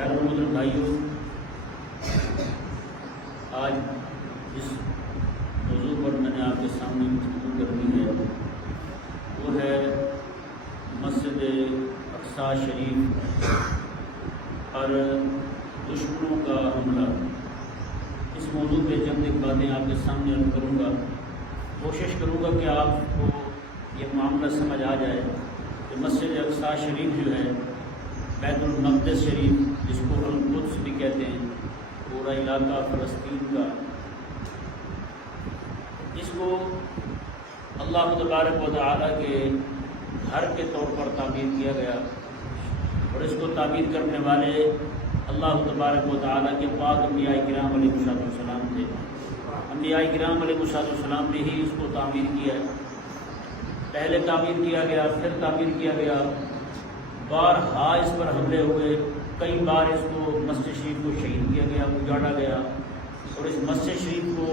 پیارے اور محترم بھائیوں، آج جس موضوع پر میں نے آپ کے سامنے گفتگو کرنی ہے وہ ہے مسجد اقصی شریف اور دشمنوں کا حملہ۔ اس موضوع پہ چند ایک باتیں آپ کے سامنے عرض کروں گا۔ کوشش کروں گا کہ آپ کو یہ معاملہ سمجھ آ جائے کہ مسجد اقصی شریف جو ہے، بیت المقدس شریف جس کو القدس بھی کہتے ہیں، پورا علاقہ فلسطین کا، اس کو اللہ تبارک و تعالیٰ کے گھر کے طور پر تعمیر کیا گیا، اور اس کو تعمیر کرنے والے اللہ تبارک و تعالیٰ کے پاک انبیاء کرام علیہ السلام تھے۔ انبیاء کرام علیہ السلام نے ہی اس کو تعمیر کیا ہے۔ پہلے تعمیر کیا گیا، پھر تعمیر کیا گیا، بارہا اس پر حملے ہوئے، کئی بار اس کو مسجد شریف کو شہید کیا گیا، اجاڑا گیا، اور اس مسجد شریف کو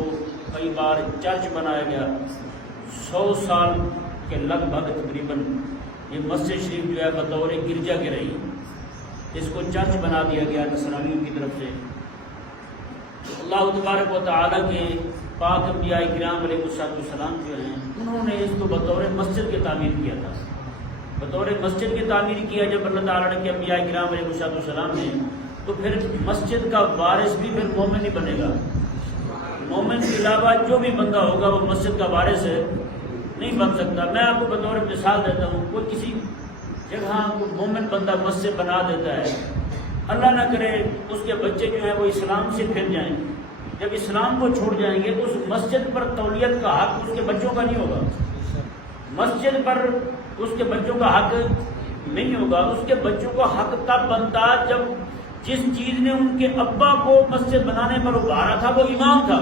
کئی بار چرچ بنایا گیا۔ 100 سال کے لگ بھگ تقریباً یہ مسجد شریف جو ہے بطور گرجا کے رہی، اس کو چرچ بنا دیا گیا نصرانیوں کی طرف سے۔ اللہ تبارک و تعالیٰ کے پاک انبیاء کرام علیہ السلام جو ہیں، انہوں نے اس کو بطور مسجد کے تعمیر کیا تھا، بطور مسجد کی تعمیر کیا جب اللہ تعالیٰ نے کہ انبیاء کرام علیہ السلام نے، تو پھر مسجد کا وارث بھی پھر مومن ہی بنے گا۔ مومن کے علاوہ جو بھی بندہ ہوگا وہ مسجد کا وارث نہیں بن سکتا۔ میں آپ کو بطور مثال دیتا ہوں، کوئی کسی جگہ کوئی مومن بندہ مسجد بنا دیتا ہے، اللہ نہ کرے اس کے بچے جو ہیں وہ اسلام سے پھر جائیں، جب اسلام کو چھوڑ جائیں گے تو اس مسجد پر تولیت کا حق اس کے بچوں کا نہیں ہوگا، مسجد پر اس کے بچوں کا حق نہیں ہوگا۔ اس کے بچوں کو حق تب بنتا جب جس چیز نے ان کے ابا کو مسجد بنانے پر ابھارا تھا وہ ایمان تھا۔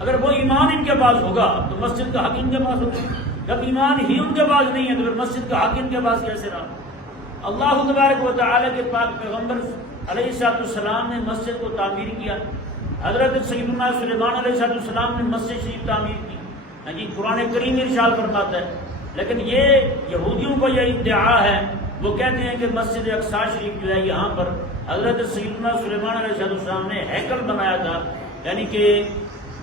اگر وہ ایمان ان کے پاس ہوگا تو مسجد کا حق ان کے پاس ہوگا، جب ایمان ہی ان کے پاس نہیں ہے تو پھر مسجد کا حق ان کے پاس کیسے رہا؟ اللہ تبارک و تعالیٰ کے پاک پیغمبر علیہ السلام نے مسجد کو تعمیر کیا، حضرت سیدنا سلیمان علیہ السلام نے مسجد شریف تعمیر کی۔ جی قرآن کریم ارشاد فرماتا ہے، لیکن یہ یہودیوں کو یہ ادعا ہے، وہ کہتے ہیں کہ مسجد اقصی شریف جو ہے یہاں پر حضرت سیدنا سلیمان علیہ السلام نے ہیکل بنایا تھا، یعنی کہ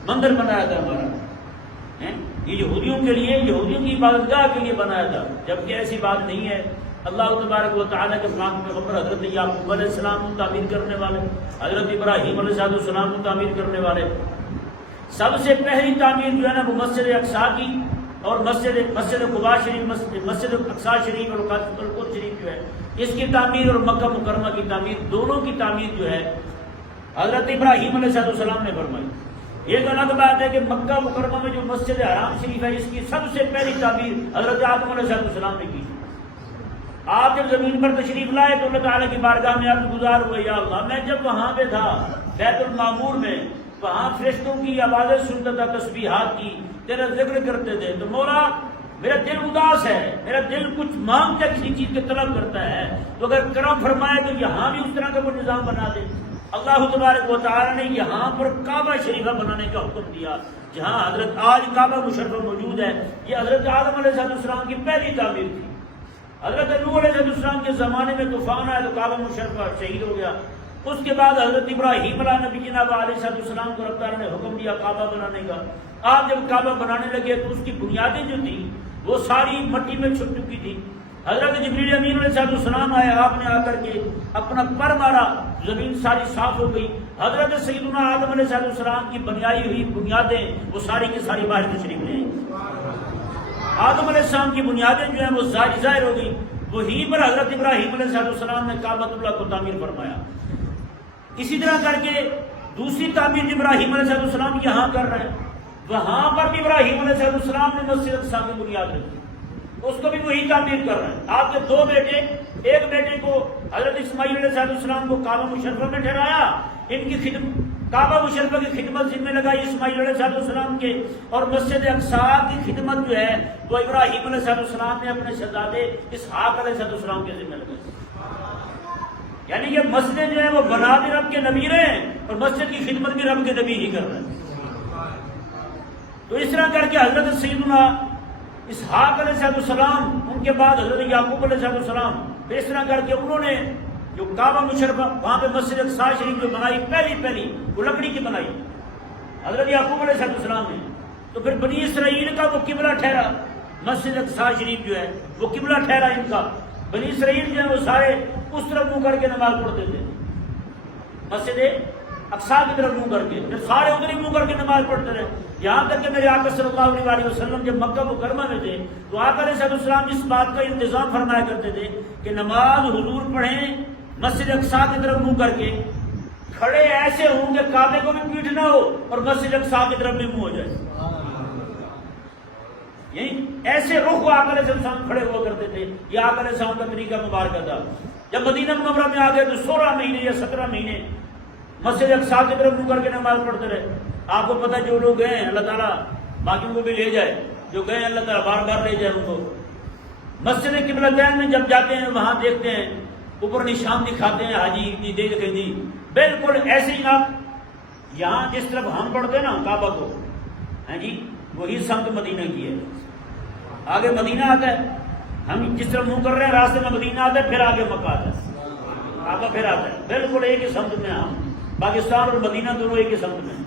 مندر بنایا تھا ہمارا، یہ یہودیوں کے لیے، یہودیوں کی عبادت گاہ کے لیے بنایا تھا، جبکہ ایسی بات نہیں ہے۔ اللہ تبارک و تعالیٰ کے پاک پیغمبر حضرت یعقوب علیہ السلام کو تعمیر کرنے والے، حضرت ابراہیم علیہ السلام کو تعمیر کرنے والے، سب سے پہلی تعمیر جو ہے نا وہ مسجد اقصی کی، اور مسجد قباء شریف، مسجد اقصی شریف اور القدس شریف جو ہے اس کی تعمیر، اور مکہ مکرمہ کی تعمیر، دونوں کی تعمیر جو ہے حضرت ابراہیم علیہ السلام نے فرمائی۔ ایک الگ بات ہے کہ مکہ مکرمہ میں جو مسجد حرام شریف ہے اس کی سب سے پہلی تعمیر حضرت آدم علیہ السلام نے کی۔ آپ جب زمین پر تشریف لائے تو اللہ تعالیٰ کی بارگاہ میں عرض گزار ہوئے، یا اللہ میں جب وہاں پہ تھا بیت المعمور میں، وہاں فرشتوں کی آوازیں سنتا تھا، تسبیحات کی، تیرا ذکر کرتے تھے، تو مولا میرا دل اداس ہے، میرا دل کچھ مانگتا ہے، کسی چیز کی طلب کرتا ہے، تو اگر کرم فرمائے تو یہاں بھی اس طرح کا کوئی نظام بنا دے۔ اللہ تبارک و تعالیٰ نے یہاں پر کعبہ شریفہ بنانے کا حکم دیا، جہاں حضرت آج کعبہ مشرفہ موجود ہے۔ یہ حضرت آدم علیہ السلام کی پہلی تعمیر تھی۔ حضرت نوح علیہ السلام کے زمانے میں طوفان آیا تو کعبہ مشرفہ شہید ہو گیا۔ اس کے بعد حضرت ابراہیم علیہ نبی جناب علیہ السلام کو رب تعالیٰ نے حکم دیا کعبہ بنانے کا۔ آپ جب کعبہ بنانے لگے تو اس کی بنیادیں جو تھیں وہ ساری مٹی میں چھپ چکی تھی۔ حضرت جبریل امین علیہ السلام آئے، آپ نے آ کر کے اپنا پر مارا، زمین ساری صاف ہو گئی۔ حضرت سیدنا آدم علیہ السلام کی بنائی ہوئی بنیادیں وہ ساری کی ساری باہر تشریف لے آئیں۔ آدم علیہ السلام کی بنیادیں جو ہیں وہ ظاہر ہو گئی۔ وہیں پر حضرت ابراہیم علیہ السلام نے کعبۃ اللہ کو تعمیر فرمایا۔ اسی طرح کر کے دوسری تعمیر ابراہیم علیہ السلام یہاں کر رہے ہیں، وہاں پر بھی ابراہیم علیہ السلام نے مسجد اقصی کی بنیاد رکھی، اس کو بھی وہی تعمیر کر رہے ہیں۔ آپ کے دو بیٹے، ایک بیٹے کو حضرت اسماعیل علیہ السلام کو کعبہ مشرفہ میں ٹھہرایا، ان کی خدمت کعبہ مشرفہ کی خدمت ذمہ لگائی اسماعیل علیہ السلام کے، اور مسجد اقصی کی خدمت جو ہے وہ ابراہیم علیہ السلام نے اپنے شہزادے اسحاق علیہ السلام کے ذمہ لگائی۔ یعنی یہ مسجد جو ہے وہ بنا بھی رب کے نبی رہے ہیں اور مسجد کی خدمت بھی رب کے نبی ہی کر رہے ہیں۔ تو اس طرح کر کے حضرت سیدنا اسحاق علیہ السلام، ان کے بعد حضرت یعقوب علیہ السلام، پھر اس طرح کر کے انہوں نے جو کعبہ مشرفہ وہاں پہ مسجد اقصی شریف جو بنائی پہلی وہ لکڑی کی بنائی حضرت یعقوب علیہ السلام نے، تو پھر بنی اسرائیل کا وہ قبلہ ٹھہرا، مسجد اقصی شریف جو ہے وہ قبلہ ٹھہرا ان کا. بنی اسرائیل جو ہے وہ سارے اس طرف منہ کر کے نماز پڑھتے تھے، مسجد اقصی کی طرف منہ کر کے، پھر سارے ادھر ہی منہ کر کے نماز پڑھتے رہے. یہاں تک کہ میرے آقا صلی اللہ علیہ وسلم جب مکہ مکرمہ میں تھے تو آقا علیہ السلام اس بات کا انتظام فرمایا کرتے تھے کہ نماز حضور پڑھیں مسجد اقصی کی طرف منہ کر کے، کھڑے ایسے ہوں کہ کعبے کو بھی پیٹھ نہ ہو اور مسجد اقصی کی طرف بھی منہ ہو جائے. یعنی ایسے رخ آقا علیہ السلام کھڑے ہوا کرتے تھے. یہ آقا علیہ السلام کا طریقہ مبارکہ تھا. جب مدینہ منورہ میں آ گئے تو 16 مہینے یا 17 مہینے مسجد اقصی کی طرف منہ کر کے نماز پڑھتے رہے. آپ کو پتہ جو لوگ گئے ہیں اللہ تعالیٰ باقیوں کو بھی لے جائے، جو گئے ہیں اللہ تعالیٰ بار بار لے جائے ان کو. مسجد قبلتین میں جب جاتے ہیں وہاں دیکھتے ہیں اوپر نشان دکھاتے ہیں حاجی جی دیکھیں جی بالکل ایسے ہی آپ یہاں جس طرف ہم پڑھتے ہیں نا کعبہ کو ہیں جی وہی سمت مدینہ کی ہے. آگے مدینہ آتا ہے، ہم جس طرف منہ کر رہے ہیں راستے میں مدینہ آتا ہے، پھر آگے مکہ آتا ہے، کعبہ پھر آتا ہے. بالکل ایک ہی سمت میں ہم پاکستان اور مدینہ دونوں ایک ہی سمت میں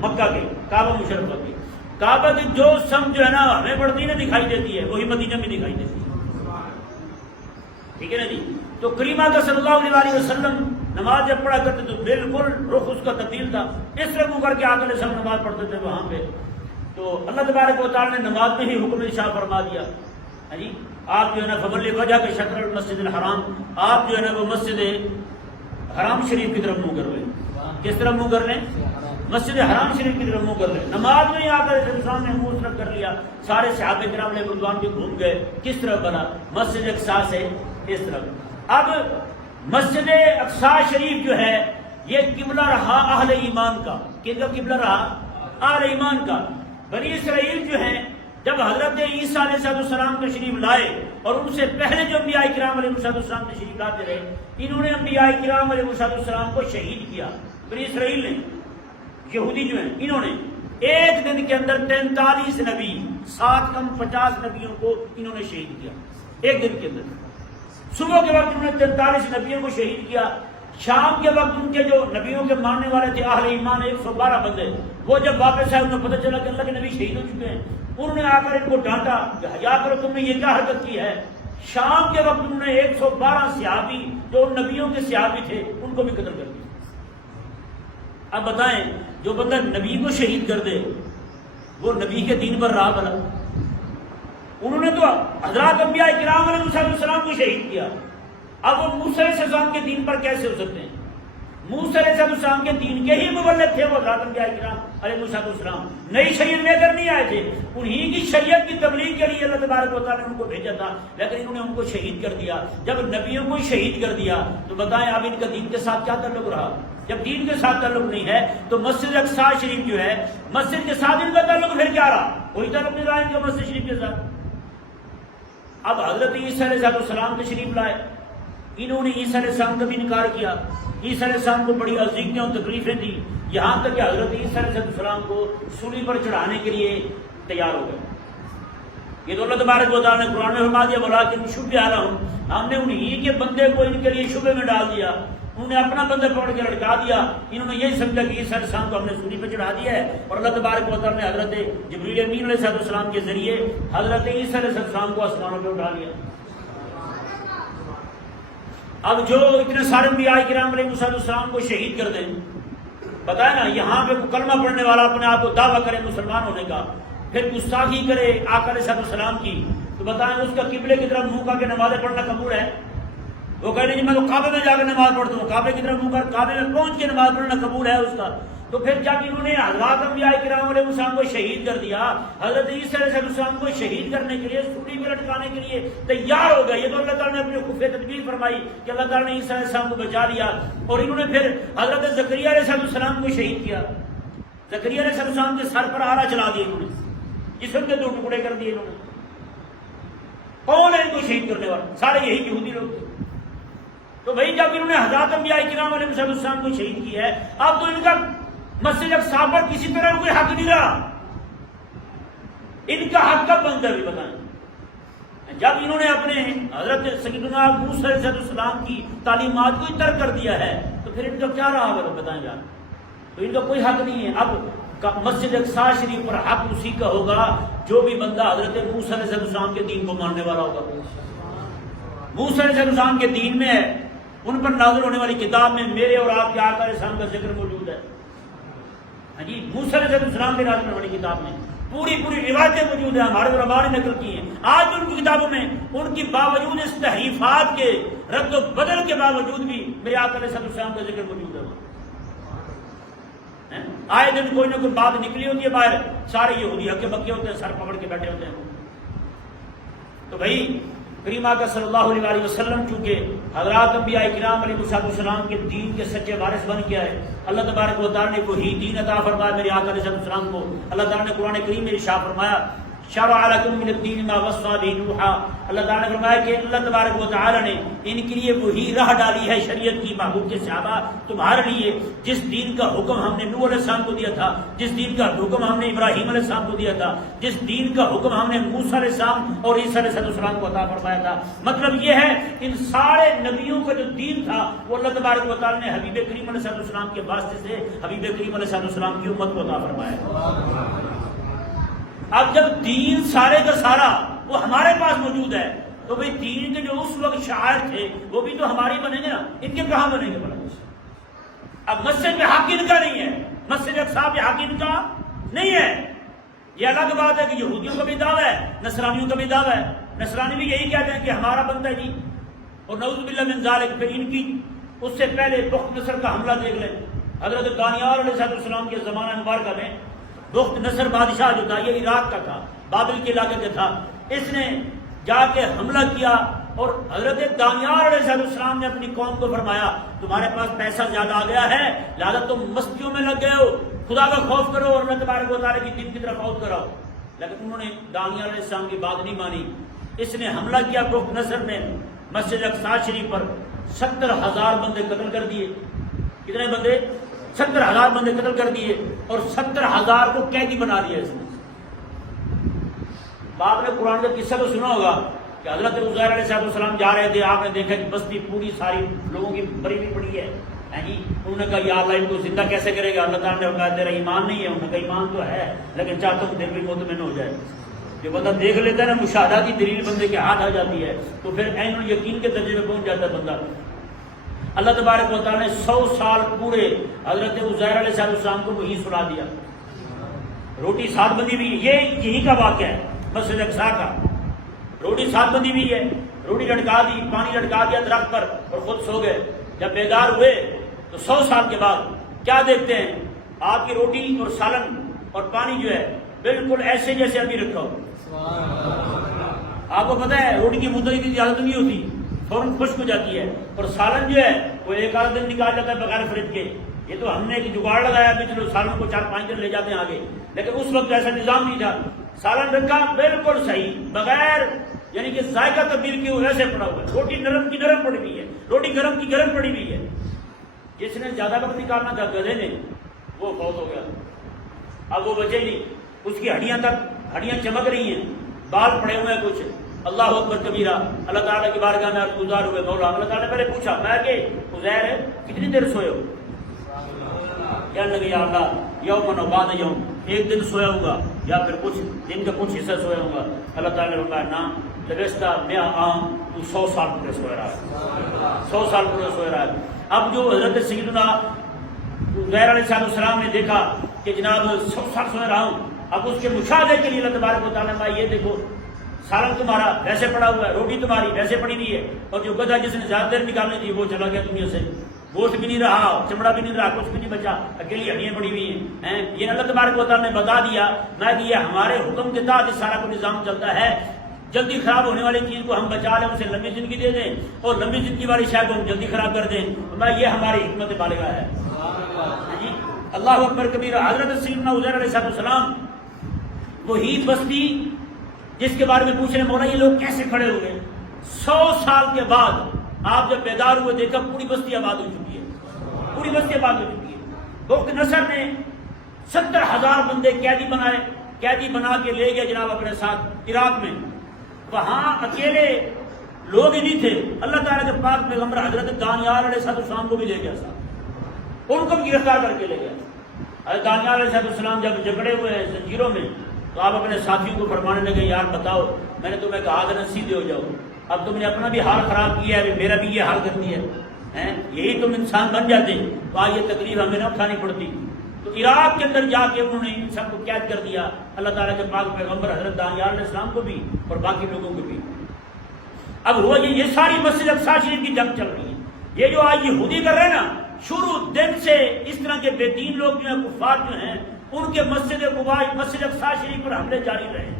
مکہ کے کعبہ مشرفہ کی. کعبہ کی جو سمت جو ہے نا ہمیں پڑتی ہے دکھائی دیتی ہے وہی مدینہ میں دکھائی دیتی ہے. ٹھیک ہے نا جی. تو کریمہ کا صلی اللہ علیہ وسلم نماز جب پڑھا کرتے تو بالکل رخ اس کا تبدیل تھا. اس طرح منہ کر کے آقا علیہ السلام نماز پڑھتے تھے وہاں پہ. تو اللہ تبارک و تعالی نے نماز میں ہی حکم ارشاد فرما دیا جی آپ جو ہے نا فولی وجہ کے شطر المسجد الحرام، آپ جو ہے نا وہ مسجد حرام شریف کی طرف منہ کر لیں. کس طرف منہ کر لیں؟ مسجد حرام شریف کی طرف منہ کر لیں. نماز میں ہی آ کر انسان نے منہ اس طرف کر لیا. سارے صحابہ کرام علیہ رضوان کے گھوم گئے کس طرف بنا؟ مسجد اقصی سے اس طرف. اب مسجد اقصی شریف جو ہے یہ قبلہ رہا اہل ایمان کا. کن کا قبلہ رہا؟ اہل ایمان کا. بنی اسرائیل جو ہیں جب حضرت عیسیٰ علیہ السلام تشریف لائے اور ان سے پہلے جو انبیاء کرام علیہ السلام تشریف لاتے رہے انہوں نے انبیاء کرام علیہ السلام کو شہید کیا. بنی اسرائیل نے، یہودی جو ہیں انہوں نے ایک دن کے اندر 43 نبی 7 کم 50 نبیوں کو انہوں نے شہید کیا. ایک دن کے اندر صبح کے وقت انہوں نے 43 نبیوں کو شہید کیا. شام کے وقت ان کے جو نبیوں کے ماننے والے تھے اہل ایمان 112 بندے، وہ جب واپس آئے انہیں پتہ چلا کہ اللہ کے نبی شہید ہو چکے ہیں. انہوں نے آ کر ان کو ڈانٹا کہ حیا کرو تم نے یہ کیا حرکت کی ہے. شام کے وقت انہوں نے 112 صحابی جو ان نبیوں کے صحابی تھے ان کو بھی قتل کر دیا. اب بتائیں جو بندہ نبی کو شہید کر دے وہ نبی کے دین پر راہ بنا. انہوں نے تو حضرات انبیاء کرام علیہ السلام کو شہید کیا. اب وہ موسیٰ علیہ السلام کے دین پر کیسے ہو سکتے ہیں؟ موسیٰ علیہ السلام کے دین کے ہی مبلغ تھے وہ حضرات انبیاء کرام علیہ السلام. نئی شریعت لے کر نہیں آئے تھے، انہی کی شریعت کی تبلیغ کے لیے اللہ تبارک و تعالیٰ نے ان کو بھیجا تھا، لیکن انہوں نے ان کو شہید کر دیا. جب نبیوں کو شہید کر دیا تو بتائیں اب ان کا دین کے ساتھ کیا تعلق رہا؟ جب دین کے ساتھ تعلق نہیں ہے تو مسجد اقصی شریف جو ہے مسجد کے ساتھ ان کا تعلق پھر کیا رہا؟ کوئی تعلق نہیں رہا ان کا مسجد شریف کے ساتھ. اب حضرت عیسیٰ علیہ السلام تشریف لائے، انہوں نے عیسیٰ علیہ السلام کا بھی انکار کیا. عیسیٰ علیہ السلام کو بڑی اذیتیں اور تکلیفیں دی، یہاں تک کہ حضرت عیسیٰ علیہ السلام کو سولی پر چڑھانے کے لیے تیار ہو گئے. یہ تو اللہ تبارک و تعالیٰ نے قرآن میں فرما دیا ولیکن شبہ لہم، ہم نے انہی کے بندے کو ان کے لیے شبہ میں ڈال دیا. انہوں نے اپنا بندہ پکڑ کے لٹکا دیا. انہوں نے یہی سمجھا کہ عیسیٰ علیہ السلام کو ہم نے سولی پہ چڑھا دیا ہے اور اللہ تبارک و تعالیٰ نے حضرت جبریل امین علیہ السلام کے ذریعے حضرت عیسیٰ علیہ السلام کو آسمانوں پہ اٹھا لیا. اب جو اتنے سارے انبیاء کرام علیہ السلام کو شہید کر دیں، بتائیں نا یہاں پہ کلمہ پڑھنے والا اپنے آپ کو دعویٰ کرے مسلمان ہونے کا، پھر گستاخی کرے آقا علیہ السلام کی، تو بتائیں اس کا قبلے کی طرف منہ کر کے نمازیں پڑھنا قبول ہے؟ وہ کہہ رہے جی میں تو کعبے میں جا کر نماز پڑھتا ہوں، کعبے کی طرف منہ کر کعبے میں پہنچ کے نماز پڑھنا قبول ہے اس کا؟ تو پھر جب انہوں نے حضرات انبیاء کرام علیہ السلام کو شہید کر دیا، حضرت عیسیٰ علیہ السلام کو شہید کرنے کے لیے سولی پہ لٹکانے کے لیے تیار ہو گئے. یہ تو اللہ تعالیٰ نے اپنی خفیہ تدبیر فرمائی کہ اللہ تعالیٰ نے عیسیٰ علیہ السلام کو بچا لیا. اور انہوں نے پھر حضرت زکریا علیہ السلام کو شہید کیا. زکریا علیہ السلام کے سر پر آرا چلا دیا انہوں نے، جسم کے 2 ٹکڑے کر دیے انہوں نے. کون ہے ان کو شہید کرنے والا؟ سارے یہی یہودی لوگ تھے. تو بھائی جب انہوں نے حضرات انبیاء کرام علیہ السلام کو شہید کیا ہے، اب تو ان کا مسجد اقصی پر کسی طرح کوئی حق نہیں رہا. ان کا حق کب بنتا ہے بتائیں؟ جب انہوں نے اپنے حضرت سیدنا موسیٰ علیہ السلام کی تعلیمات کو ہی ترک کر دیا ہے تو پھر ان کا کیا رہا اگر بتائیں جان؟ تو ان کا کوئی حق نہیں ہے۔ اب مسجد اقصی شریف پر حق اسی کا ہوگا جو بھی بندہ حضرت موسیٰ علیہ السلام کے دین کو ماننے والا ہوگا۔ موسیٰ علیہ السلام کے دین میں ہے، ان پر نازل ہونے والی کتاب میں میرے اور آپ کے آقا علیہ السلام کا ذکر موجود ہے۔ ہاں جی، موسیٰ علیہ السلام کے نازل ہونے والی کتاب میں پوری روایتیں موجود ہیں، ہمارے علماء نے نقل کی ہیں۔ آج ان کی کتابوں میں ان کی باوجود اس تحریفات کے رد و بدل کے باوجود بھی میرے آقا علیہ السلام کا ذکر موجود ہے۔ آئے دن کوئی نہ کوئی بات نکلی ہوتی ہے باہر، سارے یہودی ہکے بکے ہوتے ہیں، سر پکڑ کے بیٹھے ہوتے ہیں۔ تو بھائی کریم آقا صلی اللہ علیہ وسلم چونکہ حضرات انبیاء کرام علیہ السلام کے دین کے سچے وارث بن کے آئے، اللہ تبارک و تعالیٰ نے وہی دین عطا فرمایا میرے آقا علیہ السلام کو۔ اللہ تعالیٰ نے قرآن کریم میں ارشاد فرمایا شرع لکم من الدین ما وصى به نوحا، اللہ تعالیٰ نے فرمایا کہ اللہ تبارک و تعالیٰ نے ان کے لیے وہی راہ ڈالی ہے شریعت کی محبوب کے صحابہ تمہارے لیے، جس دین کا حکم ہم نے نوح علیہ السلام کو دیا تھا، جس دین کا حکم ہم نے ابراہیم علیہ السلام کو دیا تھا، جس دین کا حکم ہم نے موسیٰ علیہ السلام اور عیسیٰ علیہ السلام کو عطا فرمایا تھا۔ مطلب یہ ہے ان سارے نبیوں کا جو دین تھا وہ اللہ تبارک و تعالیٰ نے حبیب کریم علیہ السلام کے واسطے سے حبیب کریم علیہ السلام کی امت کو عطا فرمایا۔ اب جب دین سارے کا سارا وہ ہمارے پاس موجود ہے تو بھئی دین کے جو اس وقت شاعر تھے وہ بھی تو ہمارے بنیں گے نا، ان کے کہاں بنیں گے بھلا؟ اب مسجد میں حق ان کا نہیں ہے، مسجد اقصی پہ حق ان کا نہیں ہے۔ یہ الگ بات ہے کہ یہودیوں کا بھی دعویٰ ہے، نصرانیوں کا بھی دعویٰ ہے۔ نصرانی بھی یہی کہتے ہیں کہ ہمارا بندہ جی، اور نعوذ باللہ من ذالک۔ پھر ان کی اس سے پہلے بخت نصر کا حملہ دیکھ لیں، حضرت دانیال علیہ السلام کے زمانہ مبارکہ میں بخت نصر بادشاہ جو تھا یہ عراق کا تھا، بابل کے علاقے کا تھا، اس نے جا کے حملہ کیا اور حضرت دانیال علیہ السلام نے اپنی قوم کو فرمایا تمہارے پاس پیسہ زیادہ آ گیا ہے لہذا تم مستیوں میں لگ گئے ہو، خدا کا خوف کرو اور اللہ تبارک و تعالیٰ کی دین کی طرف عود کراؤ۔ لیکن انہوں نے دانیال علیہ السلام کی بات نہیں مانی، اس نے حملہ کیا بخت نصر نے مسجد اقصی شریف پر، 70,000 بندے قتل کر دیے۔ کتنے بندے؟ 70,000 بندے قتل کر دیے اور 70,000 کو قیدی بنا دیا اس نے۔ آپ نے قرآن کا قصہ تو سنا ہوگا کہ حضرت عزیر علیہ السلام جا رہے تھے، آپ نے دیکھا کہ بستی پوری ساری لوگوں کی بری ہوئی پڑی ہے جی۔ انہوں نے کہا یا اللہ ان کو زندہ کیسے کرے گا؟ اللہ تعالیٰ نے کہا تیرا ایمان نہیں ہے۔ انہوں نے کہا ایمان تو ہے لیکن چاہتا ہوں دل بھی مطمئن ہو جائے۔ جو بندہ دیکھ لیتا ہے نا مشاہداتی دلیل بندے کے ہاتھ آ جاتی ہے تو پھر عین یقین کے درجے میں پہنچ جاتا ہے بندہ۔ اللہ تبارک و تعالیٰ نے 100 سال پورے حضرت عزیر علیہ السلام کو وہی سنا دیا، روٹی ساتھ بندی بھی۔ یہی کا واقعہ ہے مسجد اقصی کا، روٹی ساتھ بندی بھی ہے، روٹی لٹکا دی، پانی لٹکا دیا درخت پر اور خود سو گئے۔ جب بیدار ہوئے تو 100 سال کے بعد کیا دیکھتے ہیں؟ آپ کی روٹی اور سالن اور پانی جو ہے بالکل ایسے جیسے ابھی رکھا ہو۔ آپ کو پتہ ہے روٹی کی مدت اتنی زیادہ نہیں ہوتی، فوراً خشک ہو جاتی ہے، اور سالن جو ہے وہ ایک آدھ دن نکال جاتا ہے بغیر فریج کے۔ یہ تو ہم نے ایک جگاڑ لگایا بھی چلو سالن کو 4-5 دن لے جاتے ہیں آگے، لیکن اس وقت ایسا نظام نہیں تھا۔ سالن رکھا بالکل صحیح بغیر یعنی کہ ذائقہ تبدیل کیے ہوئے ایسے پڑا ہوا ہے، روٹی نرم کی نرم پڑی ہوئی ہے، روٹی گرم کی گرم پڑی ہوئی ہے۔ جس نے زیادہ وقت نکالنا تھا گدھے نے وہ فوت ہو گیا، اب وہ بچے نہیں، اس کی ہڈیاں چمک رہی ہیں، بال پڑے ہوئے ہیں کچھ۔ اللہ اکبر کبیرہ، اللہ تعالیٰ کی بارگاہ میں آپ گزار ہوئے مولا۔ اللہ تعالیٰ نے پہلے پوچھا میں کہ عزیر ہے کتنی دیر سوئے ہو؟ کہنے لگے یا اللہ یوم و بعد یوم، ایک دن سویا ہوگا یا پھر کچھ دن کا کچھ حصہ سویا ہوگا۔ اللہ تعالیٰ نے فرمایا نہ لبستہ میں عام تو 100 سال پورے سویا رہا ہے، 100 سال پورے سویا رہا ہے۔ اب جو حضرت سیدنا عزیر علیہ السلام نے دیکھا کہ جناب 100 سال سویا رہا ہوں، اب اس کے مشاہدے کے لیے اللہ تبارک و تعالیٰ نے یہ دیکھو سالن تمہارا ویسے پڑا ہوا ہے، روٹی تمہاری ویسے پڑی ہوئی ہے، اور جو گدھا جس نے زیادہ دیر نکالنی تھی وہ چلا گیا دنیا سے، گوشت بھی نہیں رہا، چمڑا بھی نہیں رہا، کچھ بھی نہیں بچا، اکیلی ہڈیاں پڑی ہوئی ہیں۔ یہ اللہ تبارک و تعالیٰ نے بتا دیا میں کہ یہ ہمارے حکم کے تحت سارا کو نظام چلتا ہے، جلدی خراب ہونے والی چیز کو ہم بچا لیں، اسے لمبی زندگی دے دیں، اور لمبی زندگی والی شے کو ہم جلدی خراب کر دیں، یہ ہماری حکمت بالغہ ہے جی۔ اللہ اکبر کبیرہ۔ حضرت سیدنا عزیر علیہ السلام وہی بستی جس کے بارے میں پوچھ رہے مولا یہ لوگ کیسے کھڑے ہو گئے، 100 سال کے بعد آپ جب بیدار ہوئے دیکھا پوری بستی آباد ہو چکی ہے، پوری بستی آباد ہو چکی ہے۔ بخت نصر نے 70,000 بندے قیدی بنائے، قیدی بنا کے لے گئے جناب اپنے ساتھ عراق میں، وہاں اکیلے لوگ ہی نہیں تھے، اللہ تعالیٰ کے پاک پیغمبر حضرت دانیال علیہ السلام کو بھی لے گیا صاحب، ان کو بھی گرفتار کر کے لے گیا۔ حضرت دانیال علیہ السلام جب جکڑے ہوئے ہیں زنجیروں میں تو آپ اپنے ساتھیوں کو فرمانے لگے یار بتاؤ، میں نے تمہیں کہا تھا نا سیدھے ہو جاؤ، اب تم نے اپنا بھی حال خراب کیا ہے، میرا بھی یہ حال کر دیا ہے، یہی تم انسان بن جاتے تو آج یہ تکلیف ہمیں نہ اٹھانی پڑتی۔ تو عراق کے اندر جا کے انہوں نے ان سب کو قید کر دیا، اللہ تعالیٰ کے پاک پیغمبر حضرت دانیال علیہ السلام کو بھی اور باقی لوگوں کو بھی۔ اب ہوا یہ ساری مسجد اقصیٰ شریف کی جنگ چل رہی ہے، یہ جو آج یہودی کر رہے ہیں نا، شروع دن سے اس طرح کے بے دین لوگ جو ہیں، کفار جو ہیں، ان کے مسجد قباء مسجد اقصیٰ شریف پر حملے جاری رہے،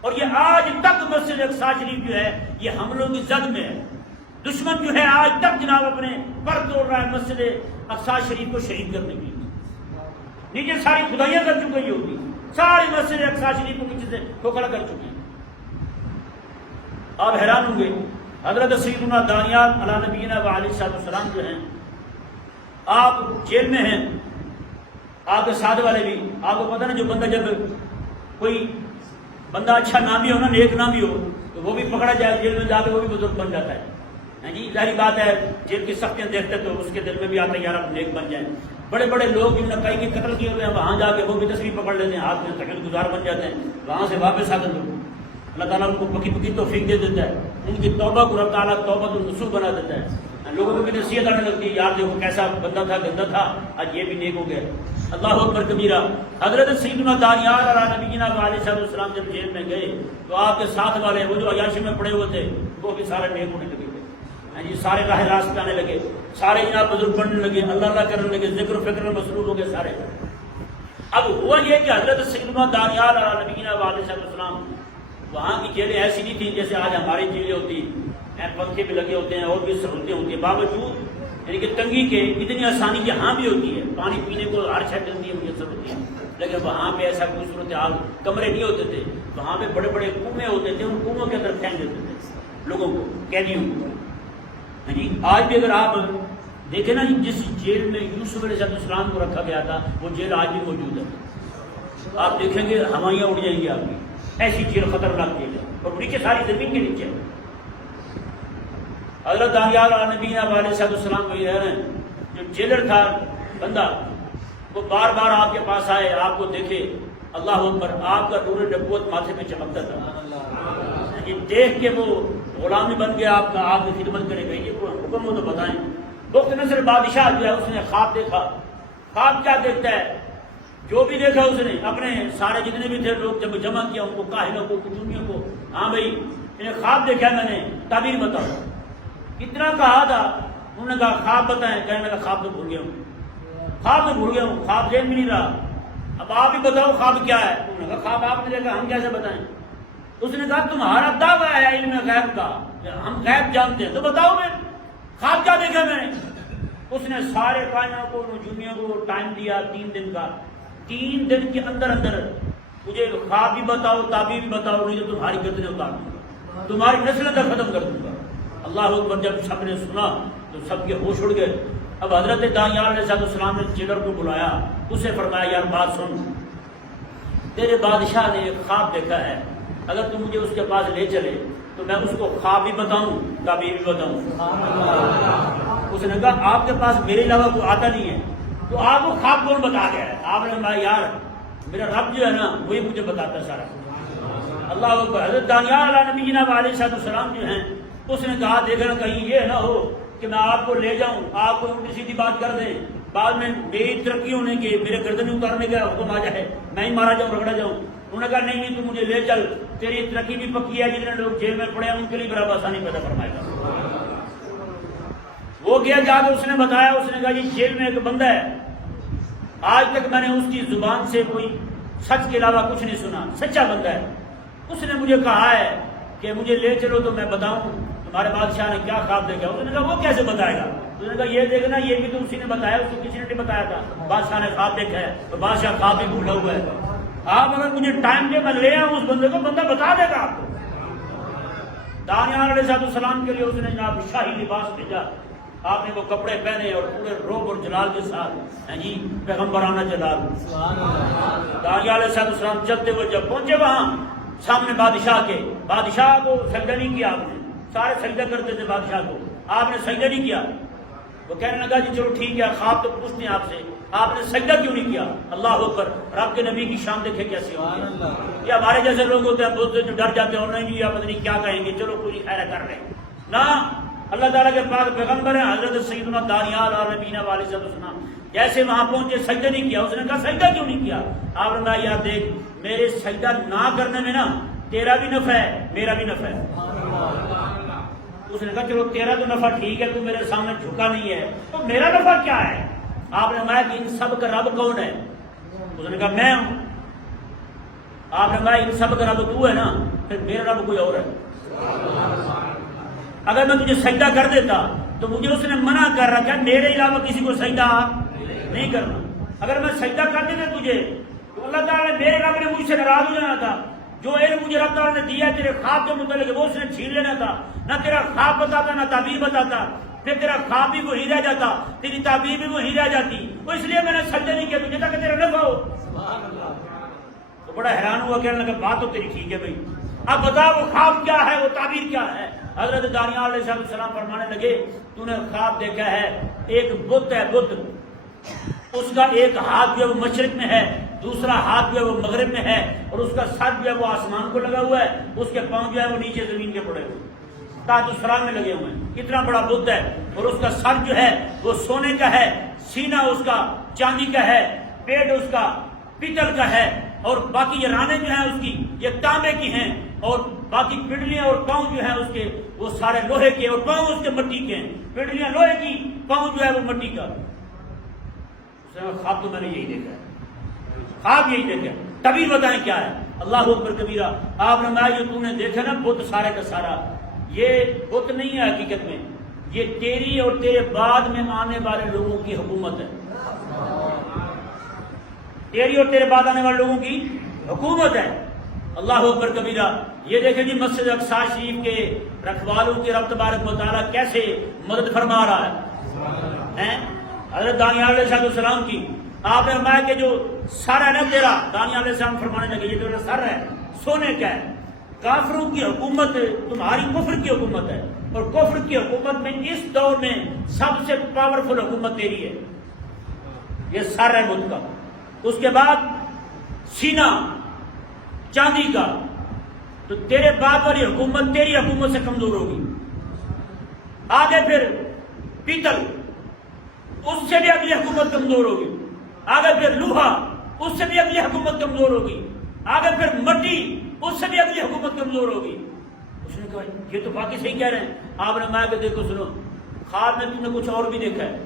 اور یہ آج تک مسجد اقصیٰ شریف جو ہے یہ حملوں کی زد میں ہے۔ دشمن جو ہے آج تک جناب اپنے پر توڑ رہا ہے مسجد اقصیٰ شریف کو شہید کرنے کے لیے، نیچے ساری خدائیاں کر چکے یہودی، ساری مسجد اقصیٰ شریف کو نیچے سے ٹھوکر کر چکی۔ آپ حیران ہوں گے، حضرت سیدنا دانیال علیہ نبینا و علیہ السلام جو ہیں، آپ جیل میں ہیں، آپ کے ساتھ والے بھی، آپ کو پتہ نا جو بندہ جب کوئی بندہ اچھا نہ بھی ہو نا، نیک نہ بھی ہو، تو وہ بھی پکڑا جائے جیل میں جا کے وہ بھی بزرگ بن جاتا ہے جی، ظاہری بات ہے، جیل کی سختیاں دیکھتے تو اس کے دل میں بھی آتا ہے یار اب نیک بن جائیں۔ بڑے بڑے لوگ جنہوں نے کئی کی قتل کیے ہوئے ہیں، وہاں جا کے وہ بھی تصویر پکڑ لیتے ہیں، ہاتھ میں تقریر گزار بن جاتے ہیں، وہاں سے واپس آ کر اللہ تعالیٰ ان کو پکی پکی توفیق دے دیتا ہے، ان کی توبہ کو رب تعالیٰ توبۃ النصوح بنا دیتا ہے، لوگوں کو بھی نصیحت آنے لگتی ہے یار دیکھو کیسا بندہ تھا، گندا تھا، آج یہ بھی نیک ہو گیا۔ اللہ اکبر کبیرہ۔ حضرت سیدنا دانیال علیہ نبینا علیہ السلام جب جیل میں گئے تو آپ کے ساتھ والے وہ جو عیاشی میں پڑے ہوئے تھے وہ بھی سارے نیک ہونے لگے جی، سارے راہ راست پہ آنے لگے، سارے جناب بزرگ بننے لگے، اللہ اللہ کرنے لگے، ذکر و فکر میں مصروف ہو گئے سارے۔ اب ہوا یہ کہ حضرت سیدنا دانیال علیہ نبینا علیہ السلام، وہاں کی جیلیں ایسی نہیں تھیں جیسے آج ہماری جیلیں ہوتی ہیں، پنکھے بھی لگے ہوتے ہیں اور بھی سہولتیں ہوتی ہیں، باوجود یعنی کہ تنگی کے اتنی آسانی یہاں بھی ہوتی ہے، پانی پینے کو ہر شے ملتی ہے، میسر ہوتی ہے، لیکن وہاں پہ ایسا کوئی صورتحال، کمرے نہیں ہوتے تھے، وہاں پہ بڑے بڑے کنویں ہوتے تھے، ان کنووں کے اندر پھینک دیتے تھے لوگوں کو، قیدیوں کو جی۔ آج بھی اگر آپ دیکھیں نا جس جیل میں یوسف علیہ السلام کو رکھا گیا تھا وہ جیل آج بھی موجود ہے، آپ دیکھیں گے ہوائیاں اڑ جائیں گی آپ کی، ایسی جیل خطرناک جیل ہے، اور نیچے ساری زمین کے نیچے۔ حضرت دانیال علیہ نبینا علیہ السلام کو یہ رہ رہے ہیں، جو جیلر تھا بندہ وہ بار بار آپ کے پاس آئے، آپ کو دیکھے، اللہ اکبر، آپ کا نور نبوت ماتھے پہ چمکتا تھا، یہ دیکھ کے وہ غلامی بن گیا آپ کا، آپ کی خدمت کرے گا، یہ حکم ہو تو بتائیں۔ بخت نصر بادشاہ جو ہے اس نے خواب دیکھا، خواب کیا دیکھتا ہے، جو بھی دیکھا اس نے اپنے سارے جتنے بھی تھے لوگ جب جمع کیا، ان کو کاہنوں کو، کتونیوں کو، ہاں بھائی انہیں خواب دیکھا میں نے، تعبیر بتاؤ۔ کتنا کہا تھا، انہوں نے کہا خواب بتائیں، کہنے لگا خواب تو بھول گیا ہوں، خواب تو بھول گیا ہوں، خواب ذہن میں نہیں رہا، اب آپ ہی بتاؤ خواب کیا ہے۔ انہوں نے کہا خواب آپ نے دیکھا، ہم کیسے بتائیں۔ اس نے کہا تمہارا دعویٰ ہے علم غیب کا، ہم غیب جانتے ہیں، تو بتاؤ میں خواب کیا دیکھا میں نے۔ اس نے سارے کائنات کو، نجومیوں کو ٹائم دیا 3 دن کا، 3 دن کے اندر اندر مجھے خواب بھی بتاؤ، تعبیر بھی بتاؤ، نہیں تو تمہاری گردنیں اتار دوں گا، تمہاری نسلیں تک ختم کر دوں گا۔ اللہ اکبر۔ جب سب نے سنا تو سب کے ہوش اڑ گئے۔ اب حضرت دانیال علیہ السلام نے جیلر کو بلایا، اسے فرمایا یار بات سن، تیرے بادشاہ نے ایک خواب دیکھا ہے، اگر تم مجھے اس کے پاس لے چلے تو میں اس کو خواب بھی بتاؤں، تعبیر بھی بتاؤں۔ اس نے کہا آپ کے پاس میرے علاوہ کوئی آتا نہیں ہے، تو آپ کو خواب کون بتا گیا ہے؟ آپ نے کہا یار میرا رب جو ہے نا وہی مجھے بتاتا ہے سارا۔ اللہ اکبر۔ حضرت دانیال علیہ نبینا علیہ السلام جو ہیں، اس نے کہا دیکھنا کہیں یہ نہ ہو کہ میں آپ کو لے جاؤں، آپ کو الٹی سیدھی بات کر دیں، بعد میں میری ترقی ہونے کے، میرے گردن اتارنے کا حکم آ جائے، میں ہی مارا جاؤں، رگڑا جاؤں۔ انہوں نے کہا نہیں نہیں، تو مجھے لے چل، تیری ترقی بھی پکی ہے، جتنے لوگ جیل میں پڑے ہیں ان کے لیے برابر آسانی پیدا فرمائے گا۔ وہ گیا، جا کے اس نے بتایا، اس نے کہا یہ جیل میں ایک بندہ ہے، آج تک میں نے اس کی زبان سے کوئی سچ کے علاوہ کچھ نہیں سنا، سچا بندہ ہے، اس نے مجھے کہا ہے کہ مجھے لے چلو تو میں بتاؤں تمہارے بادشاہ نے کیا خواب دیکھا۔ اس نے کہا وہ کیسے بتائے گا؟ اس نے کہا یہ دیکھنا، یہ بھی تو اسی نے بتایا، اس کو کسی نے نہیں بتایا تھا، بادشاہ نے خواب دیکھا ہے، تو بادشاہ خواب بھی بھولا ہوا ہے، آپ اگر مجھے ٹائم دے میں لے آؤں اس بندے کو، بندہ بتا دے گا آپ کو۔ دانیال علیہ السلام کے لیے اس نے جناب شاہی لباس بھیجا، آپ نے وہ کپڑے پہنے اور پورے روب اور جلال کے ساتھ جی پیغمبرانہ جلال۔ دانیال علیہ السلام چلتے ہوئے جب پہنچے وہاں سامنے بادشاہ کے، بادشاہ کو سجدہ نہیں کیا آپ نے، سارے سجدہ کرتے تھے بادشاہ کو، آپ نے سجدہ نہیں کیا۔ وہ کہنے لگا جی چلو ٹھیک ہے، خواب تو پوچھتے ہیں آپ سے، آپ نے سجدہ کیوں نہیں کیا؟ اللہ اکبر، رب کے نبی کی شان دیکھے کیسے ہوتی ہے۔ یہ ہمارے جیسے لوگ ہوتے ہیں بولتے جو ڈر جاتے ہیں اور نہیں جی آپ پتہ نہیں کیا کہیں گے، چلو کوئی خیر کر لیں نا۔ اللہ تعالیٰ کے پاک پیغمبر ہیں حضرت سیدنا دانیال اور نبینا علیہ السلام، جیسے وہاں پہنچے سجدہ نہیں کیا، اس نے کہا سجدہ کیوں نہیں کیا؟ آپ نے کہا یار دیکھ میرے سجدہ نہ کرنے میں نا تیرا بھی نفع ہے میرا بھی نفع ہے۔ اس نے کہا چلو تیرا تو نفع ٹھیک ہے، تو میرے سامنے جھکا نہیں ہے، تو میرا نفع کیا ہے؟ آپ نے کہا کہ ان سب کا رب کون ہے؟ اس نے کہا میں ہوں۔ آپ نے کہا ان سب کا رب تو ہے نا، پھر میرا رب کوئی اور ہے۔ اگر میں تجھے سجدہ کر دیتا تو مجھے اس نے منع کر رکھا ہے میرے علاوہ کسی کو سجدہ نہیں کرنا۔ اگر میں سجدہ کر دیتا تجھے تو اللہ تعالیٰ نے میرے رب نے مجھ سے ناراض ہو جانا تھا۔ جو علم مجھے رب تعالیٰ نے دیا ہے تیرے خواب کے متعلق وہ اس نے چھین لینا تھا، نہ تیرا خواب بتاتا نہ تعبیر بتاتا، پھر تیرا خواب بھی وہی رہ جاتا، تیری تعبیر بھی وہی رہ جاتی۔ تو اس لیے میں نے سجدہ نہیں کیا تجھے تاکہ تیرا نفع ہو۔ تو بڑا حیران ہوا، کہنے لگا بات تو تیری ٹھیک ہے بھائی، اب بتا وہ خواب کیا ہے، وہ تعبیر کیا ہے؟ حضرت دانیال علیہ السلام فرمانے لگے تو نے خواب دیکھا ہے ایک بت ہے، بت اس کا ایک ہاتھ جو ہے وہ مشرق میں ہے، دوسرا ہاتھ جو ہے وہ مغرب میں ہے، اور اس کا سر جو ہے وہ آسمان کو لگا ہوا ہے، اس کے پاؤں جو ہے وہ نیچے زمین کے پڑے ہوئے تاج السرا میں لگے ہوئے ہیں۔ اتنا بڑا بت ہے، اور اس کا سر جو ہے وہ سونے کا ہے، سینہ اس کا چاندی کا ہے، پیٹ اس کا پیتل کا ہے، اور باقی یہ رانیں جو ہیں اس کی یہ تانبے کی ہیں، اور باقی پنڈلیاں اور پاؤں جو ہیں اس کے وہ سارے لوہے کے، اور پاؤں اس کے مٹی کے ہیں، پنڈلیاں لوہے کی، پاؤں جو ہے وہ مٹی کا۔ خواب تو میں نے یہی دیکھا ہے، خواب یہی دیکھا ہے، تعبیر بتائیں کیا ہے؟ اللہ اکبر کبیرہ۔ آپ نے کہا جو تو نے دیکھا نا بت سارے کا سارا، یہ بت نہیں ہے حقیقت میں، یہ تیری اور تیرے بعد میں آنے والے لوگوں کی حکومت ہے، تیری اور تیرے بعد آنے والے لوگوں کی حکومت ہے۔ اللہ اکبر کبیرہ۔ یہ دیکھیں جی مسجد اقصی شریف کے رکھوالوں کی رب تبارک و تعالیٰ کیسے مدد فرما رہا ہے۔ حضرت دانیال علیہ السلام کی آپ نے فرمایا کہ جو سر ہے نا تیرا، دانیال علیہ السلام فرمانے لگے یہ تیرا سر ہے سونے کا ہے، کافروں کی حکومت تمہاری کفر کی حکومت ہے، اور کفر کی حکومت میں اس دور میں سب سے پاورفل حکومت تیری ہے، یہ سر ہے بت کا۔ اس کے بعد سینہ چاندی کا، تو تیرے بعد والی حکومت تیری حکومت سے کمزور ہوگی۔ آگے پھر پیتل، اس سے بھی اگلی حکومت کمزور ہوگی۔ آگے پھر لوہا، اس سے بھی اگلی حکومت کمزور ہوگی۔ آگے پھر مٹی، اس سے بھی اگلی حکومت کمزور ہوگی۔ اس نے کہا یہ تو باقی صحیح کہہ رہے ہیں۔ آپ نے کہا کہ دیکھو سنو، خواب میں تم نے کچھ اور بھی دیکھا ہے۔